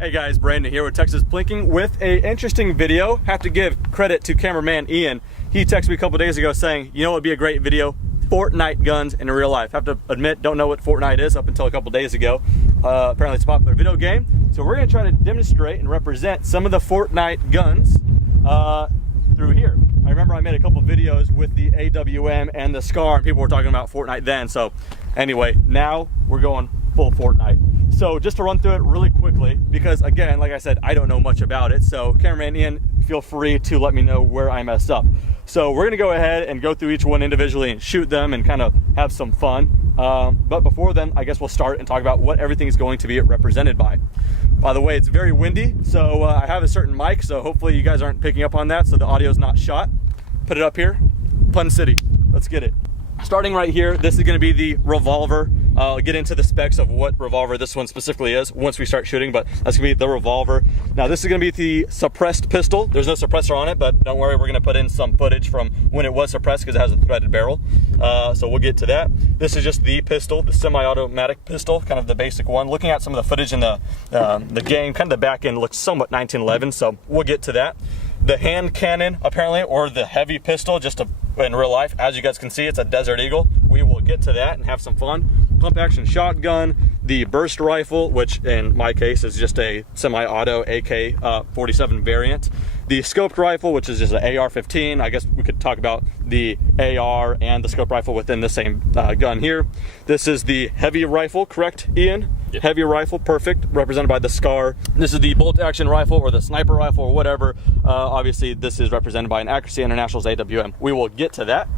Hey guys, Brandon here with Texas Blinking with a interesting video. Have to give credit to cameraman Ian. He texted me a couple days ago saying, you know what would be a great video? Fortnite guns in real life. Have to admit, don't know what Fortnite is up until a couple days ago. Apparently it's a popular video game. So we're gonna try to demonstrate and represent some of the Fortnite guns through here. I remember I made a couple videos with the AWM and the SCAR and people were talking about Fortnite then. So anyway, now we're going full Fortnite. So just to run through it really quickly, because again, like I said, I don't know much about it. So cameraman Ian, feel free to let me know where I messed up. So we're gonna go ahead and go through each one individually and shoot them and kind of have some fun. But before then, I guess we'll start and talk about what everything is going to be represented by. By the way, it's very windy, so I have a certain mic, so hopefully you guys aren't picking up on that, so the audio is not shot. Put it up here, Pun City, let's get it. Starting right here, this is gonna be the revolver. I'll get into the specs of what revolver this one specifically is once we start shooting, but that's gonna be the revolver. Now this is gonna be the suppressed pistol. There's no suppressor on it, but don't worry, we're gonna put in some footage from when it was suppressed because it has a threaded barrel. So we'll get to that. This is just the pistol, the semi-automatic pistol, kind of the basic one. Looking at some of the footage in the game, kind of the back end looks somewhat 1911, so we'll get to that. The hand cannon, apparently, or the heavy pistol, just in real life, as you guys can see, it's a Desert Eagle. We will get to that and have some fun. Pump action shotgun, the burst rifle, which in my case is just a semi-auto AK-47 variant. The scoped rifle, which is just an AR-15. I guess we could talk about the AR and the scoped rifle within the same gun here. This is the heavy rifle, correct, Ian? Yep. Heavy rifle, perfect, represented by the SCAR. This is the bolt action rifle or the sniper rifle or whatever. Obviously, this is represented by an Accuracy International's AWM. We will get to that.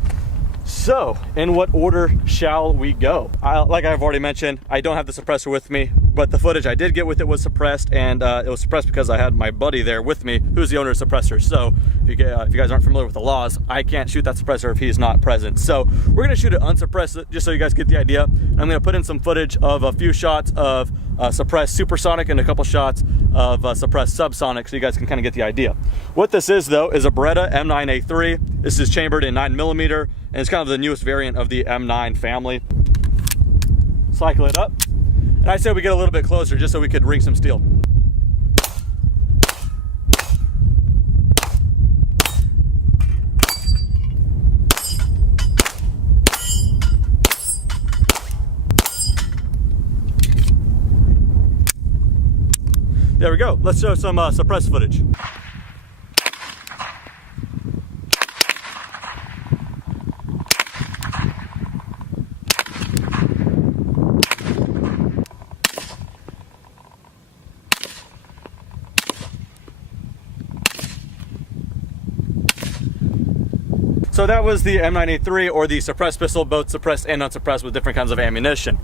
So, in what order shall we go? Like I've already mentioned, I don't have the suppressor with me, but the footage I did get with it was suppressed, and it was suppressed because I had my buddy there with me, who's the owner of the suppressor. So, if you guys aren't familiar with the laws, I can't shoot that suppressor if he's not present. So, we're gonna shoot it unsuppressed, just so you guys get the idea. I'm gonna put in some footage of a few shots of suppressed supersonic and a couple shots of suppressed subsonic, so you guys can kind of get the idea. What this is, though, is a Beretta M9A3. This is chambered in 9mm, and it's kind of the newest variant of the M9 family. Cycle it up. And I said we get a little bit closer just so we could ring some steel. There we go. Let's show some suppressed footage. So that was the M9A3, or the suppressed pistol, both suppressed and unsuppressed with different kinds of ammunition.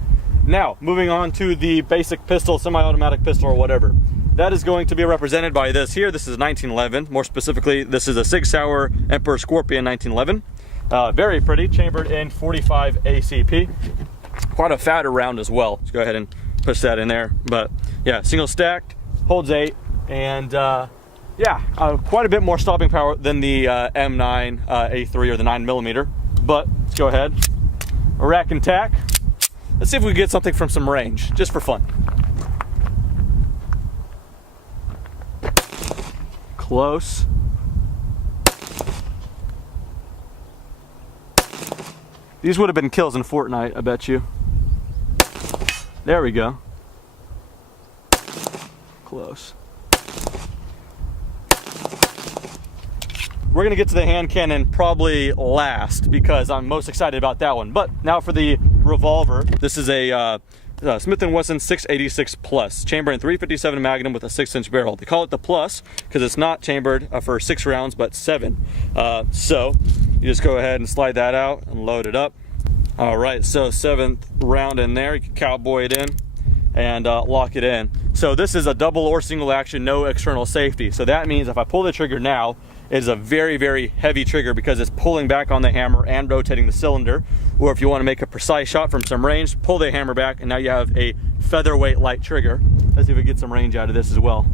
Now, moving on to the basic pistol, semi-automatic pistol or whatever. That is going to be represented by this here. This is 1911. More specifically, this is a Sig Sauer Emperor Scorpion 1911. Very pretty, chambered in 45 ACP. Quite a fatter round as well. Let's go ahead and push that in there. But yeah, single stacked, holds 8, and yeah, quite a bit more stopping power than the M9 A3 or the 9mm. But let's go ahead, rack and tack. Let's see if we can get something from some range, just for fun. Close. These would have been kills in Fortnite, I bet you. There we go. Close. We're gonna get to the hand cannon probably last because I'm most excited about that one. But now for the revolver. This is a Smith & Wesson 686 Plus, chamber in .357 Magnum with a 6-inch barrel. They call it the Plus because it's not chambered for 6 rounds, but 7. So you just go ahead and slide that out and load it up. All right, so 7th round in there. You can cowboy it in and lock it in. So this is a double or single action, no external safety. So that means if I pull the trigger now, it is a very, very heavy trigger because it's pulling back on the hammer and rotating the cylinder. Or if you want to make a precise shot from some range, pull the hammer back and now you have a featherweight light trigger. Let's see if we get some range out of this as well.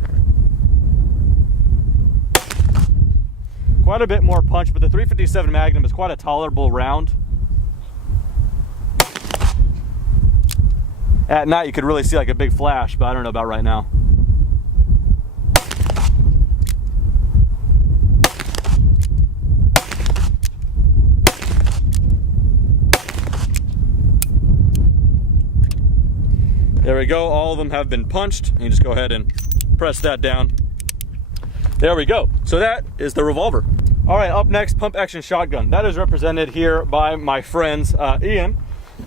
Quite a bit more punch, but the .357 Magnum is quite a tolerable round. At night you could really see like a big flash, but I don't know about right now. There we go, all of them have been punched. And you just go ahead and press that down. There we go. So that is the revolver. All right, up next, pump action shotgun. That is represented here by my friends. Ian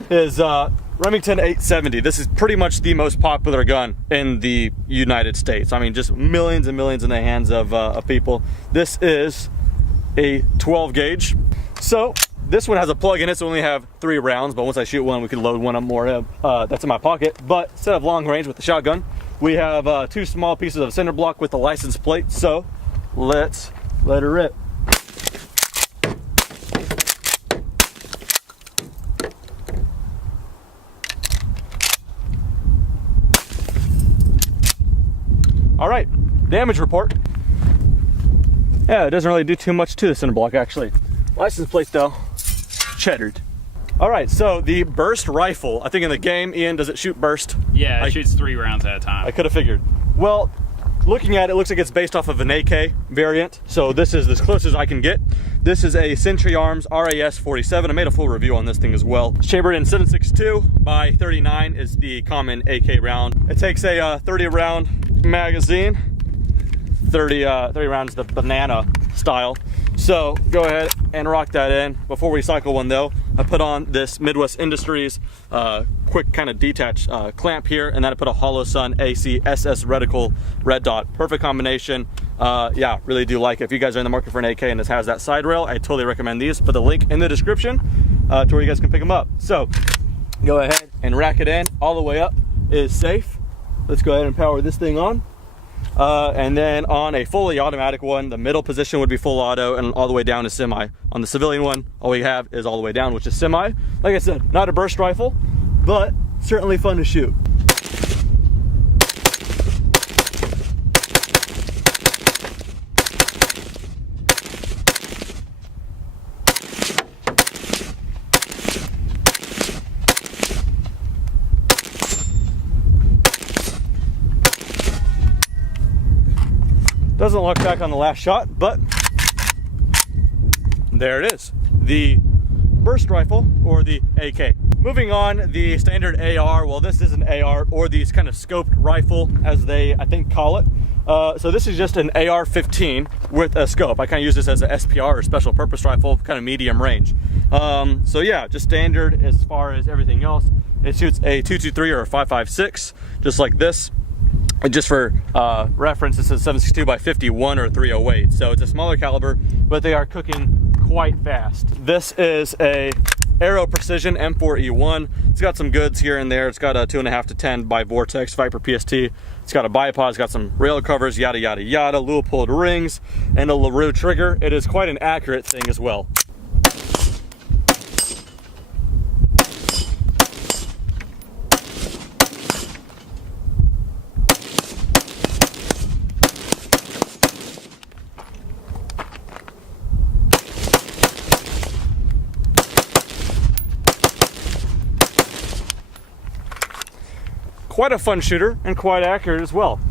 is Remington 870. This is pretty much the most popular gun in the United States. I mean, just millions and millions in the hands of people. This is a 12 gauge. So this one has a plug in it, so we only have 3 rounds, but once I shoot one, we can load one up more. That's in my pocket. But instead of long range with the shotgun, we have 2 small pieces of cinder block with the license plate. So let's let her rip. All right, damage report. Yeah, it doesn't really do too much to the cinder block, actually. License plate though, cheddared. All right, so the burst rifle, I think in the game, Ian, does it shoot burst? Yeah, it shoots 3 rounds at a time. I could have figured. Well, looking at it, it looks like it's based off of an AK variant. So this is as close as I can get. This is a Century Arms RAS 47. I made a full review on this thing as well. Chambered in 7.62 by 39 is the common AK round. It takes a 30 round magazine. 30 rounds the banana style. So go ahead and rock that in. Before we cycle one though, I put on this Midwest Industries quick kind of detach clamp here, and then I put a Holosun AC SS reticle red dot. Perfect combination. Yeah, really do like it. If you guys are in the market for an AK and this has that side rail, I totally recommend these. Put the link in the description to where you guys can pick them up. So go ahead and rack it in. All the way up is safe. Let's go ahead and power this thing on. And then on a fully automatic one, the middle position would be full auto, and all the way down is semi. On the civilian one, all we have is all the way down, which is semi. Like I said, not a burst rifle, but certainly fun to shoot. Doesn't look back on the last shot, but there it is. The burst rifle, or the AK. Moving on, the standard AR. Well, this is an AR, or these kind of scoped rifle, as they, I think, call it. So this is just an AR-15 with a scope. I kind of use this as an SPR, or special purpose rifle, kind of medium range. So yeah, just standard as far as everything else. It shoots a 223 or a 5.56, just like this. And just for reference, this is 7.62 by 51 or 308. So it's a smaller caliber, but they are cooking quite fast. This is a Aero Precision M4E1. It's got some goods here and there. It's got a 2.5 to 10 by Vortex Viper PST. It's got a bipod, it's got some rail covers, yada, yada, yada, Leupold rings, and a LaRue trigger. It is quite an accurate thing as well. Quite a fun shooter and quite accurate as well.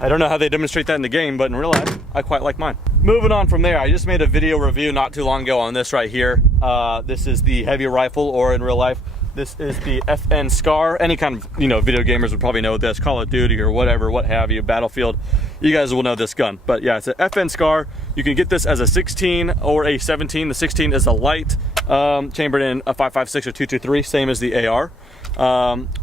I don't know how they demonstrate that in the game, but in real life, I quite like mine. Moving on from there, I just made a video review not too long ago on this right here. This is the heavy rifle, or in real life, this is the FN Scar. Any kind of, video gamers would probably know this, Call of Duty or whatever, what have you, Battlefield. You guys will know this gun. But yeah, it's an FN Scar. You can get this as a 16 or a 17. The 16 is a light, chambered in a 5.56 or 223, same as the AR.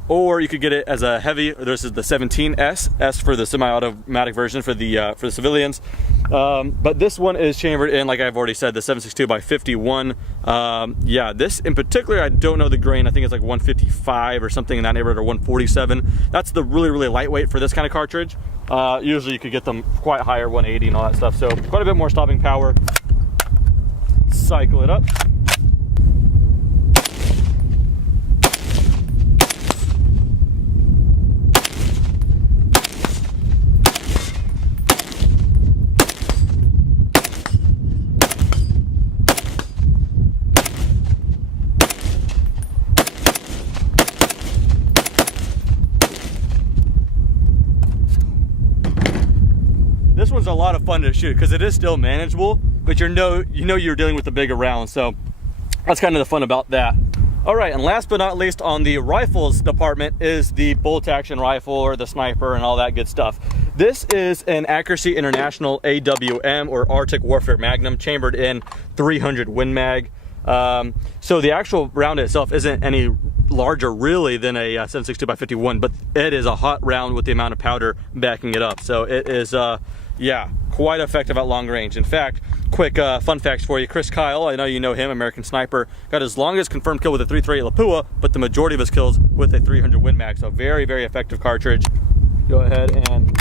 Or you could get it as a heavy. This is the 17S, S for the semi-automatic version for the civilians. But this one is chambered in, like I've already said, the 7.62 by 51. Yeah, this in particular, I don't know the grain. I think it's like 155 or something in that neighborhood, or 147. That's the really, really lightweight for this kind of cartridge. Usually you could get them quite higher, 180 and all that stuff. So quite a bit more stopping power. Cycle it up. This one's a lot of fun to shoot because it is still manageable, but you're dealing with the bigger round, so that's kind of the fun about that. All right, and last but not least on the rifles department is the bolt action rifle or the sniper and all that good stuff. This is an Accuracy International AWM or Arctic Warfare Magnum chambered in 300 Win Mag. So the actual round itself isn't any larger really than a 7.62 by 51, but it is a hot round with the amount of powder backing it up. So it is, yeah, quite effective at long range. In fact, quick fun facts for you. Chris Kyle, I know you know him, American sniper, got his longest confirmed kill with a 338 Lapua, but the majority of his kills with a 300 Win Mag. So very, very effective cartridge. Go ahead and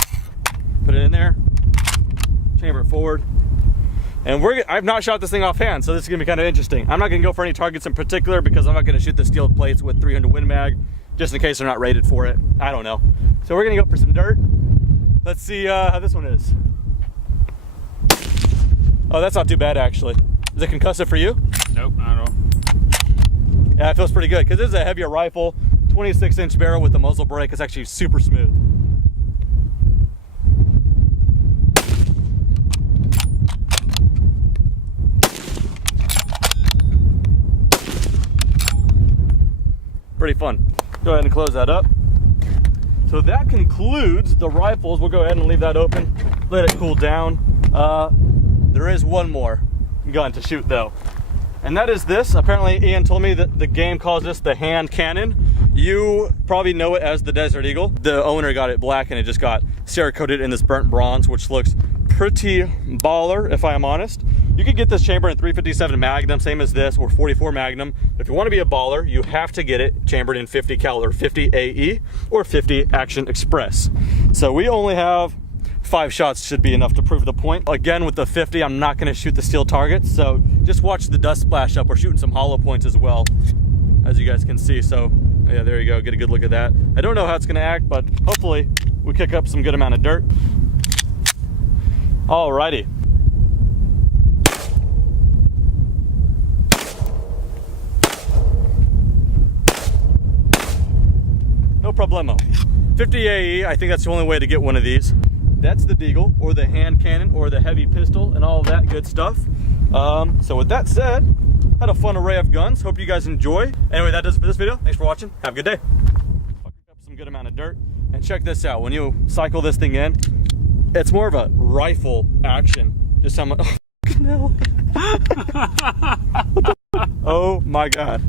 put it in there, chamber it forward. And I've not shot this thing offhand, so this is gonna be kind of interesting. I'm not gonna go for any targets in particular because I'm not gonna shoot the steel plates with 300 Win Mag, just in case they're not rated for it. I don't know. So we're gonna go for some dirt. Let's see how this one is. Oh, that's not too bad actually. Is it concussive for you? Nope, not at all. Yeah, it feels pretty good because this is a heavier rifle, 26-inch barrel with the muzzle brake. It's actually super smooth. Pretty fun. Go ahead and close that up. So that concludes the rifles. We'll go ahead and leave that open, let it cool down. There is one more gun to shoot though, and that is this. Apparently Ian told me that the game calls this the hand cannon. You probably know it as the Desert Eagle. The owner got it black and it just got Cerakoted in this burnt bronze, which looks pretty baller if I am honest. You could get this chamber in 357 Magnum, same as this, or 44 Magnum. If you want to be a baller, you have to get it chambered in 50 cal or 50 AE or 50 Action Express. So we only have 5 shots, should be enough to prove the point. Again, with the 50, I'm not going to shoot the steel targets, so just watch the dust splash up. We're shooting some hollow points as well, as you guys can see. So yeah, there you go, get a good look at that. I don't know how it's going to act, but hopefully we kick up some good amount of dirt. Alrighty. No problemo. 50 AE, I think that's the only way to get one of these. That's the Deagle, or the hand cannon, or the heavy pistol, and all of that good stuff. So with that said, had a fun array of guns. Hope you guys enjoy. Anyway, that does it for this video. Thanks for watching. Have a good day. I'll pick up some good amount of dirt. And check this out. When you cycle this thing in, it's more of a rifle action. Just how much, oh, no. Oh my God.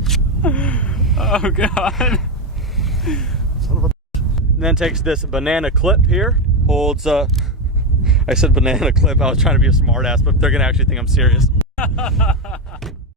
Oh God. Son of a. And then takes this banana clip here. Holds I said banana clip, I was trying to be a smart ass, but they're gonna actually think I'm serious.